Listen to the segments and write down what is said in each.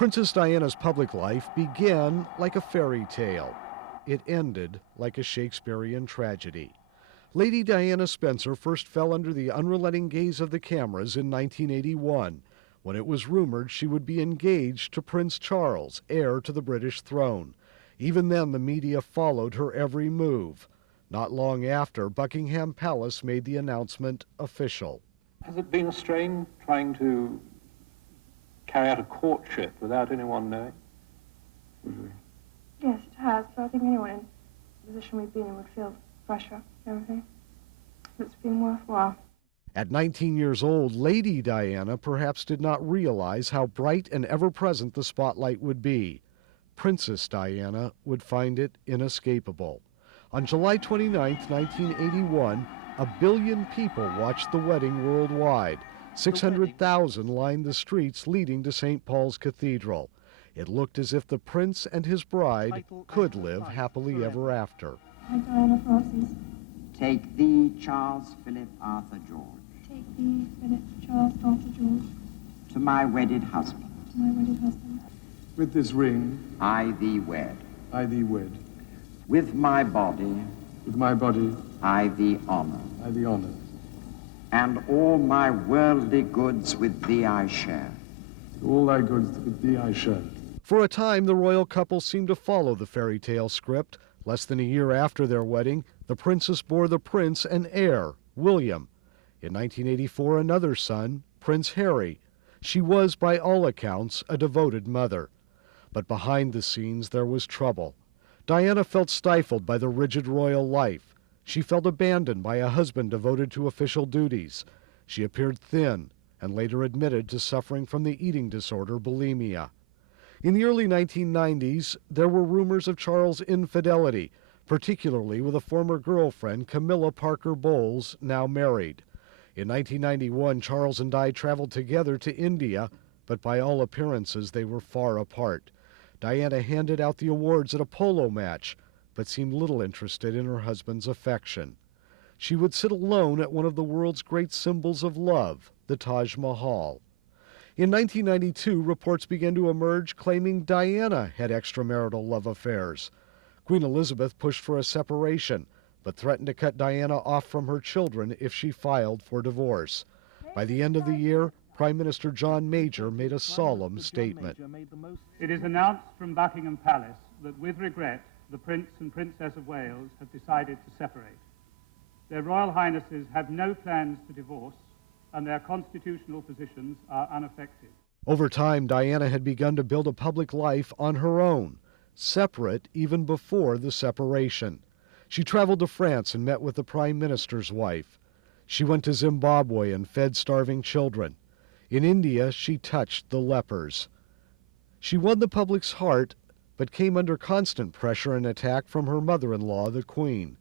Princess Diana's public life began like a fairy tale. It ended like a Shakespearean tragedy. Lady Diana Spencer first fell under the unrelenting gaze of the cameras in 1981, when it was rumored she would be engaged to Prince Charles, heir to the British throne. Even then, the media followed her every move. Not long after, Buckingham Palace made the announcement official. Has it been a strain trying to carry out a courtship without anyone knowing? Yes, it has, but I think anyone in the position we've been in would feel pressure and everything. It's been worthwhile. At 19 years old, Lady Diana perhaps did not realize how bright and ever-present the spotlight would be. Princess Diana would find it inescapable. On July 29, 1981, 1 billion people watched the wedding worldwide. 600,000 lined the streets leading to St. Paul's Cathedral. It looked as if the prince and his bride could live happily ever after. Hi, Diana Frances. Take thee, Charles Philip Arthur George. Take thee, Philip Charles Arthur George. To my wedded husband. To my wedded husband. With this ring, I thee wed. I thee wed. With my body. With my body, I thee honor. I thee honor. And all my worldly goods with thee I share. All thy goods with thee I share. For a time, the royal couple seemed to follow the fairy tale script. Less than a year after their wedding, the princess bore the prince and heir, William. In 1984, another son, Prince Harry. She was, by all accounts, a devoted mother. But behind the scenes, there was trouble. Diana felt stifled by the rigid royal life. She felt abandoned by a husband devoted to official duties. She appeared thin and later admitted to suffering from the eating disorder bulimia. In the early 1990s, there were rumors of Charles' infidelity, particularly with a former girlfriend, Camilla Parker Bowles, now married. In 1991, Charles and Di traveled together to India, but by all appearances they were far apart. Diana handed out the awards at a polo match, but seemed little interested in her husband's affection. She would sit alone at one of the world's great symbols of love, the Taj Mahal. In 1992, reports began to emerge claiming Diana had extramarital love affairs. Queen Elizabeth pushed for a separation, but threatened to cut Diana off from her children if she filed for divorce. By the end of the year, Prime Minister John Major made a solemn statement. It is announced from Buckingham Palace that with regret, the Prince and Princess of Wales have decided to separate. Their Royal Highnesses have no plans to divorce, and their constitutional positions are unaffected. Over time, Diana had begun to build a public life on her own, separate even before the separation. She traveled to France and met with the Prime Minister's wife. She went to Zimbabwe and fed starving children. In India, she touched the lepers. She won the public's heart, but came under constant pressure and attack from her mother-in-law, the Queen.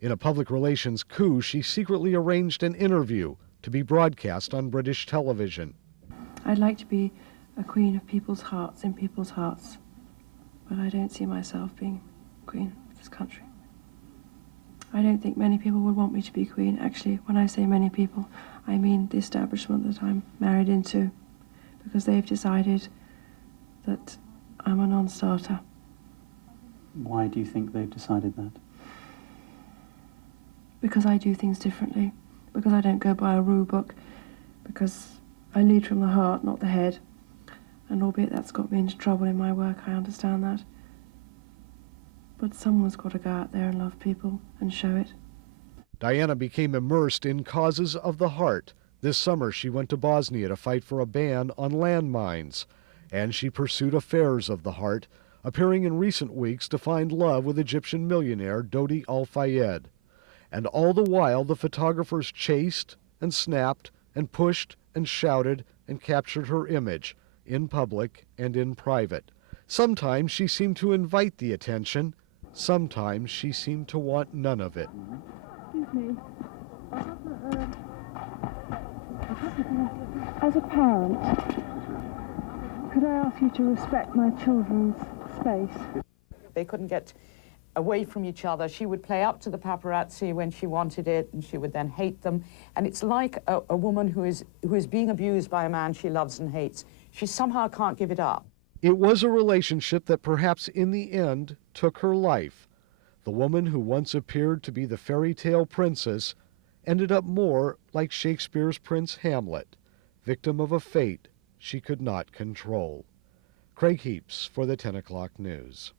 In a public relations coup, she secretly arranged an interview to be broadcast on British television. I'd like to be a queen of people's hearts, in people's hearts, but I don't see myself being queen of this country. I don't think many people would want me to be queen. Actually, when I say many people, I mean the establishment that I'm married into, because they've decided that I'm a non-starter. Why do you think they've decided that? Because I do things differently, because I don't go by a rule book, because I lead from the heart, not the head. And albeit that's got me into trouble in my work, I understand that. But someone's got to go out there and love people and show it. Diana became immersed in causes of the heart. This summer she went to Bosnia to fight for a ban on landmines. And she pursued affairs of the heart, appearing in recent weeks to find love with Egyptian millionaire Dodi Al-Fayed. And all the while the photographers chased and snapped and pushed and shouted and captured her image, in public and in private. Sometimes she seemed to invite the attention, sometimes she seemed to want none of it. Excuse me. As a parent, could I ask you to respect my children's space? They couldn't get away from each other. She would play up to the paparazzi when she wanted it, and she would then hate them. And it's like a woman who is being abused by a man she loves and hates. She somehow can't give it up. It was a relationship that perhaps in the end took her life. The woman who once appeared to be the fairy tale princess ended up more like Shakespeare's Prince Hamlet, victim of a fate she could not control. Craig Heaps for the 10 o'clock news.